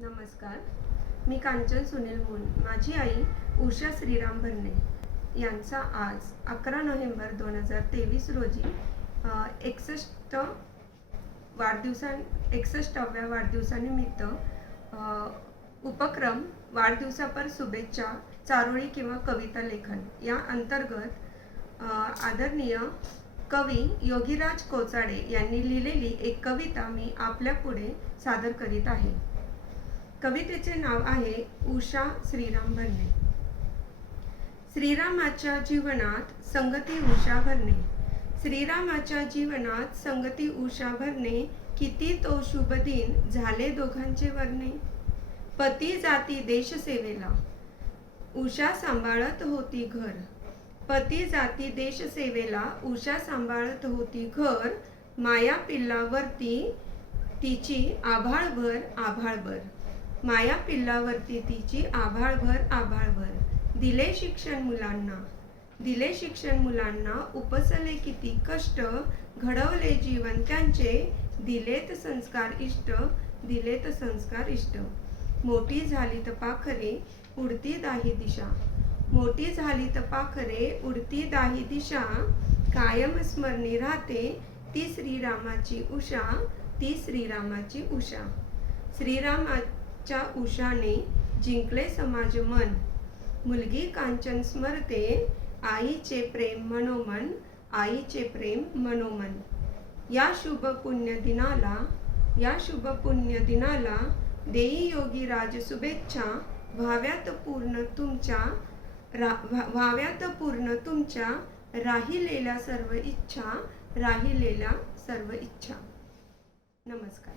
नमस्कार. मी कांचन सुनील मुन. माझी आई उषा श्रीराम भरणे. यांचा आज अकरा नोव्हेंबर दोन हजार तेवीस रोजी एकसष्ट वाढदिवसा एकसष्टाव्या वाढदिवसानिमित्त उपक्रम वाढदिवसापर शुभेच्छा चारोळी किंवा कविता लेखन. या अंतर्गत आदरणीय कवी योगीराज कोचाडे यांनी लिहिलेली एक कविता मी आपल्यापुढे सादर करीत आहे. कवितेचे नाव आहे उषा श्रीराम भरणे. श्रीरामाच्या जीवनात संगती उषा भरणे. श्रीरामाच्या जीवनात संगती उषा भरणे किती तो शुभ दिन झाले दोघांचे वर्णे. पती जाती देशसेवेला. उषा सांभाळत होती घर. पती जाती देशसेवेला उषा सांभाळत होती घर. माया पिल्लावरती तिची आभाळभर आभाळभर. माया पिल्लावरती तिची आभाळभर आभाळभर. दिले शिक्षण मुलांना. दिले शिक्षण मुलांना उपसले किती कष्ट घडवले जीवन त्यांचे. दिलेत संस्कार इष्ट दिलेत संस्कार इष्ट. मोठी झाली तर पाखरे उडती दाही दिशा. मोठी झाली तर पाखरे उडती दाही दिशा. कायम स्मरणी राहते ती श्रीरामाची उषा ती श्रीरामाची उषा. श्रीरामा च्या उषाने जिंकले समाज मन. मुलगी कांचन स्मरते आईचे प्रेम मनोमन आईचे प्रेम मनोमन. या शुभ पुण्य दिनाला या शुभ पुण्य दिनाला देई योगी राज शुभेच्छा व्हाव्यात पूर्ण तुमच्या रा व्हा- व्हाव्यात पूर्ण तुमच्या राहिलेल्या सर्व इच्छा राहिलेल्या सर्व इच्छा. नमस्कार.